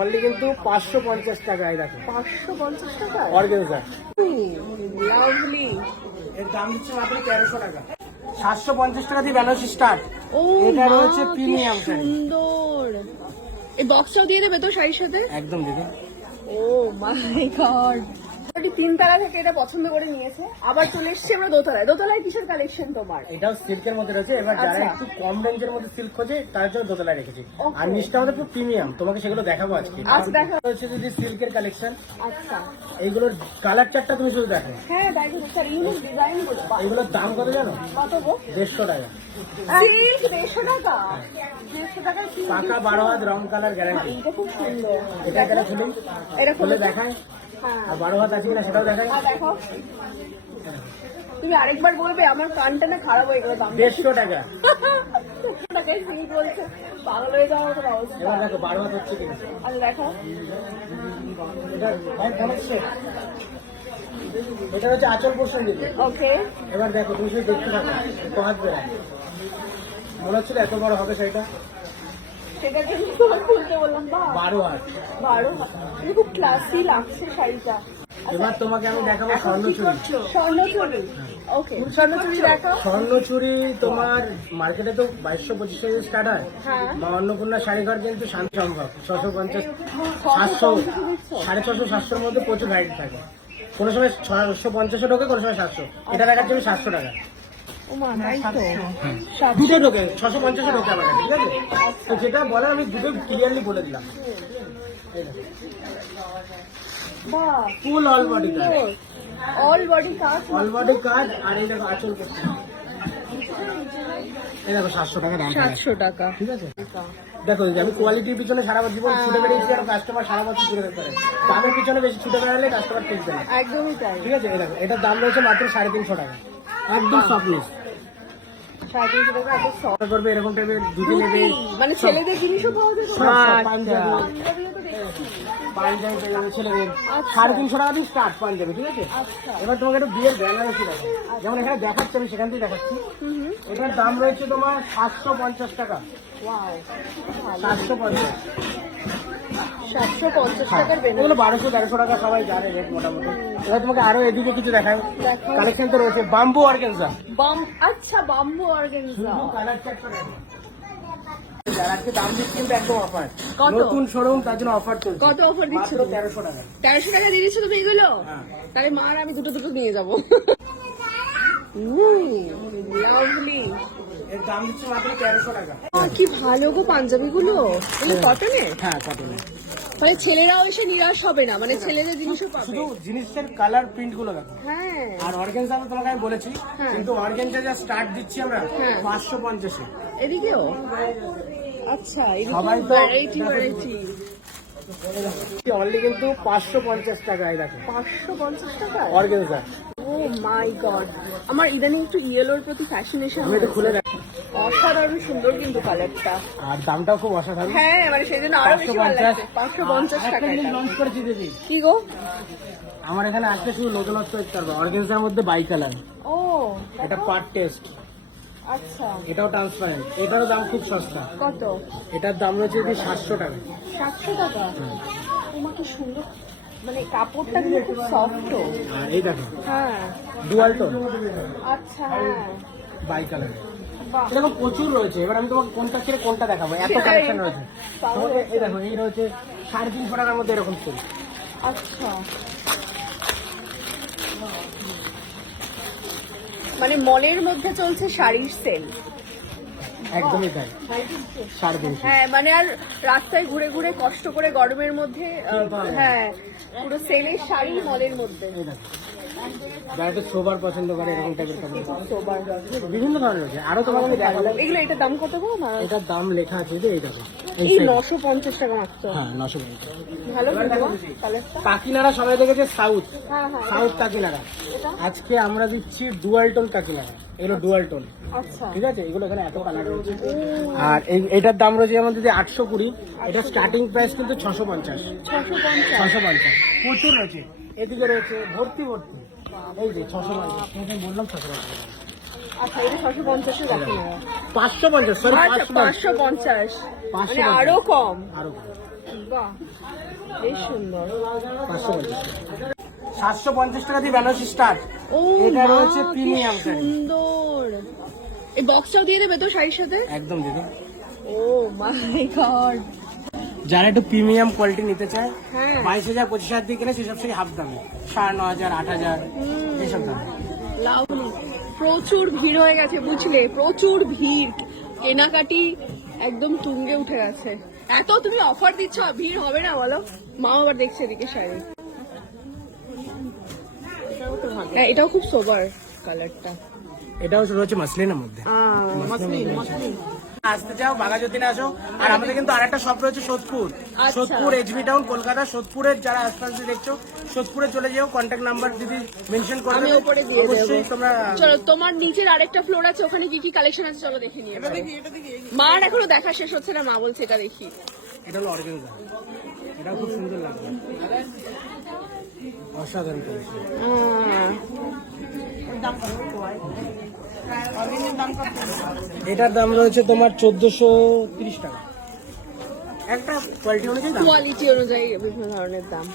Only কিন্তু 550 টাকায় দেখো। 550 টাকা অর্গানজা লাভলি। এর দাম হচ্ছে মাত্র 1300 টাকা। 750 টাকা দিয়ে বেনারসি স্টার্ট। ও এটা মা, রয়েছে কি প্রিমিয়াম শাড়ি। সুন্দর। এই বক্সটাও দিয়ে দেবে তো শাড়ির সাথে? একদম দিদি। ও মাই গড। 3 তালা থেকে এটা পছন্দ করে নিয়েছে, আবার চলে এসেছি আমরা দোতলায়। দোতলায় কিসের কালেকশন তোমার? এটাও সিল্কের মধ্যে রয়েছে। এবার যারা আচ্ছা। একটু কম রেঞ্জের মধ্যে সিল্ক খোঁজে তার জন্য দোতলায় রেখেছি। Okay. আর নিচটা আমাদের খুব প্রিমিয়াম, তোমাকে সেগুলো দেখাবো আজকে। আচ্ছা, দেখাও। রয়েছে যদি সিল্কের কালেকশন, আচ্ছা এইগুলোর কালার চারটা তুমি শুধু দেখো। হ্যাঁ দেখো স্যার, ইউনিক ডিজাইন গুলো। এগুলোর দাম কত জানো? কত গো? 150 টাকা। সিল্ক 150 টাকা। 150 টাকায় কি? পাকা 12 হাত রং কালার গ্যারান্টি। এটা খুব সুন্দর। এটা এখানে খুলি, এটা খুলে খুলে দেখায়। হ্যাঁ আর 12 হাত আছে কিনা সেটাও দেখায়। দেখো, তুমি আরেকবার বলবে, আমার কানটা না খারাপ হয়ে গেল। দাম 150 টাকা। টাকায় সিল্ক বলছে, পাগল হয়ে যাওয়ার মতো অবস্থা। এবার দেখো 12 হাত হচ্ছে কিনা। আচ্ছা দেখো, এটা ভাই কেমন হচ্ছে? এটা হচ্ছে আঁচল পোর্শন দিতে। ওকে। এবার দেখো তুমি শুধু দেখতে থাকো, তো হাত বেড়ায়। মনে হচ্ছিল এত বড় হবে সেটা। সেটার জন্য তোমার খুলতে বললাম। বা 12 হাত। 12, কিন্তু খুব ক্লাসি লাগছে শাড়িটা। এবার তোমাকে আমি দেখাবো স্বর্ণচুরি। স্বর্ণচুরি, ওকে। স্বর্ণচুরি দেখো। স্বর্ণচুরি তোমার মার্কেটে তো 2200-2500 থেকে স্টার্ট হয়। হ্যাঁ। মা অন্নপূর্ণা শাড়িঘর কিন্তু শান্তি সম্ভব 650, 700, 650, 700-র মধ্যে প্রচুর ভ্যারাইটি থাকে। কোনো সময় 650 ঢোকে, কোনো সময় 700। এটা দেখার জন্য 700 টাকা। ও মা, তাই তো। দুটো ঢোকে, 650 ঢোকে আমার কাছে, ঠিক আছে? তো যেটা বলে আমি দুটো ক্লিয়ারলি বলে দিলাম। বাহ, ফুল অল বডি কাজ। অল বডি কাজ। অল বডি কাজ। আর এই দেখো আঁচল করছে, এই দেখো 700 টাকা দাম। 700 টাকা। ঠিক আছে, দেখো এই যে আমি কোয়ালিটির পিছনে সারা জীবন ছুটে বেরিয়েছি, আর কাস্টমার সারা বছর ছুটে বেরোতে পারে। দামের পিছনে বেশি ছুটে বেড়ালে কাস্টমার টিকবে না। একদমই তাই। ঠিক আছে, এই দেখো এটার দাম রয়েছে মাত্র 350 টাকা। একদম সফটনেস। 350 টাকা এত সফট। করবে এরকম টাইপের জুতি নেবে, মানে ছেলেদের জিনিসও পাওয়া যায় তো? সব পাঞ্জাবি, পাঞ্জাবিও তো দেখছি। পাঞ্জাবি পেয়ে যাবে ছেলেদের। আচ্ছা। 350 টাকা দিয়ে স্টার্ট পাঞ্জাবি, ঠিক আছে? আচ্ছা। এবার তোমাকে একটু বিয়ের বেনারসি দেখো, যেমন এখানে দেখাচ্ছি আমি সেখান থেকে দেখাচ্ছি। এটার দাম রয়েছে তোমার 750 টাকা। ওয়াও, 750। 750 টাকার এগুলো বেনারসি। 1200-1300 টাকা সবাই জানে রেট মোটামুটি। এবার তোমাকে আরো এদিকে কিছু দেখায়। দেখো। কালেকশন তো রয়েছে বাম্বু অর্গানজা। আচ্ছা, বাম্বু অর্গানজা। কালার চারটা দেখো। যারা আজকে দাম দিচ্ছে কিন্তু একদম অফার। কত? নতুন শোরুম, তার জন্য অফার চলছে। কত অফার দিচ্ছ? মাত্র 1300 টাকা। 1300 টাকা দিয়ে দিচ্ছ তুমি এগুলো? হ্যাঁ। তাহলে মা আর আমি দুটো দুটো নিয়ে যাবো। লাভলি। এর দাম দিচ্ছে মাত্র 1300 টাকা। কি ভালো গো পাঞ্জাবিগুলো। এগুলো কটনের? হ্যাঁ, কটনের। মানে ছেলেরাও এসে নিরাশ হবে না, মানে ছেলেদের জিনিসও পাবে। শুধু জিনিসের কালার প্রিন্ট গুলো দেখো। হ্যাঁ। আর অর্গানজা তো তোমাকে আমি বলেছি, হ্যাঁ। কিন্তু অর্গানজা যা স্টার্ট দিচ্ছি আমরা হ্যাঁ। 550-এ। এদিকেও? আচ্ছা, সবাই তো ভ্যারাইটি ভ্যারাইটি। অনলি কিন্তু 550 টাকায় দেখো। 550 টাকা? অর্গানজা। ও মাই গড, আমার ইদানিং একটু ইয়েলোর প্রতি ফ্যাশনেশন। আমি একটু খুলে দেখো। অসাধারণ সুন্দর কিন্তু কালারটা। আর দামটাও খুব অসাধারণ। হ্যাঁ, মানে সেই জন্য আরো বেশি ভালো লাগছে। 550 একটা টাকা। জিনিস লঞ্চ করেছি দিদি, কি গো? আমার এখানে আজকে শুধু নতুনত্ব দেখতে পারবো। অর্গানজার মধ্যে বাই কালার, ও এটা পার্ট টেস্ট, আচ্ছা। এটাও ট্রান্সপারেন্ট। এটারও দাম খুব সস্তা। কত? এটার দাম রয়েছে যদি 700 টাকা। 700 টাকা? তোমার কি সুন্দর, মানে কাপড়টা কিন্তু খুব সফট। আর এই দেখো হ্যাঁ। ডুয়াল টোন আচ্ছা, হ্যাঁ। Bicolour. বাহ। এরকম প্রচুর রয়েছে। এবার আমি তোমাকে কোনটা ছেড়ে কোনটা দেখাবো, এত সেটাই। কালেকশন রয়েছে। তাহলে তোমাকে এই দেখো, এই রয়েছে 350 টাকার মধ্যে এরকম সেল। আচ্ছা, মানে মলের মধ্যে চলছে শাড়ির সেল। একদমই তাই, 350। হ্যাঁ, মানে আর রাস্তায় ঘুরে ঘুরে কষ্ট করে গরমের মধ্যে হ্যাঁ, পুরো সেলের শাড়ি মলের মধ্যে। এই দেখো, যারা একটু সোবার পছন্দ করে এরকম টাইপের কাপড়, সোবার। বিভিন্ন ধরনের রয়েছে। আরো তোমাকে আমি দেখাবো। এগুলো, এটার দাম কত গো? এটার দাম লেখা আছে যে এই দেখো, এই এই side। 950 টাকা মাত্র। হ্যাঁ, 950। ভালো কিন্তু কালারটা। কাকিনাড়া সবাই দেখেছে সাউথ, হ্যাঁ হ্যাঁ। সাউথ কাকিনাড়া। এটা? আজকে আমরা দিচ্ছি ডুয়াল টোন কাকিনাড়া। এগুলো ডুয়াল টোন, আচ্ছা। ঠিক আছে? এগুলো এখানে এত কালার রয়েছে। আর এটার দাম রয়েছে যেমন যদি 820, এটা স্টার্টিং প্রাইস কিন্তু 650। 650। 650 প্রচুর রয়েছে। এদিকে রয়েছে ভর্তি ভর্তি। এই যে 650, তোমাকে বললাম 650। আচ্ছা, এটা 650 এ রাখি না। 550, সরি 550। 550, মানে 550। আরো কম। আরো কম। বাহ, বেশ সুন্দর। 750 টাকা দিয়ে বেনারসি স্টার্ট। ও এটা মা, রয়েছে কি প্রিমিয়াম শাড়ি। সুন্দর। এই বক্সটাও দিয়ে দেবে তো শাড়ির সাথে? একদম দিদি। ও মাই গড। যারা একটু প্রিমিয়াম কোয়ালিটি নিতে চায়, হ্যাঁ 22,000 25,000 দিয়ে কিনে সেসব শাড়ি হাফ দামে, 9,500 8,000 এইসব দামে। লাভলি। প্রচুর ভিড় হয়ে গেছে বুঝলে, প্রচুর ভিড়, কেনাকাটি একদম তুঙ্গে উঠে গেছে। এত তুমি অফার দিচ্ছ, ভিড় হবে না বলো? মা আবার দেখছে এদিকে শাড়ি। হ্যাঁ, এটাও খুব সোবার কালারটা। এটাও রয়েছে মাসলিনের মধ্যে। আসতে চাও বাঘাযতীনে আসো। আর আমাদের কিন্তু আরেকটা শপ রয়েছে সোদপুর, আচ্ছা। Sodepur HB town Kolkata. সোদপুরের যারা আশপাশ দিয়ে দেখছো, সোদপুরে চলে যাও, কন্ট্যাক্ট নাম্বার দিদি মেনশন করে আমি দেবে, ওপরে দিয়ে দেবো। অবশ্যই তোমরা। চলো, তোমার নিচের আরেকটা ফ্লোর আছে, ওখানে কি কি কালেকশন আছে চলো দেখে নিয়ে যাবো। মার এখনো দেখা শেষ হচ্ছে না, মা বলছে এটা দেখি। এটা হলো অর্গানজা, এটাও খুব সুন্দর লাগবে, অসাধারণ collection। এটার দাম রয়েছে তোমার 1430 টাকা। একটা কোয়ালিটি অনুযায়ী দাম। কোয়ালিটি অনুযায়ী বিভিন্ন ধরনের দাম।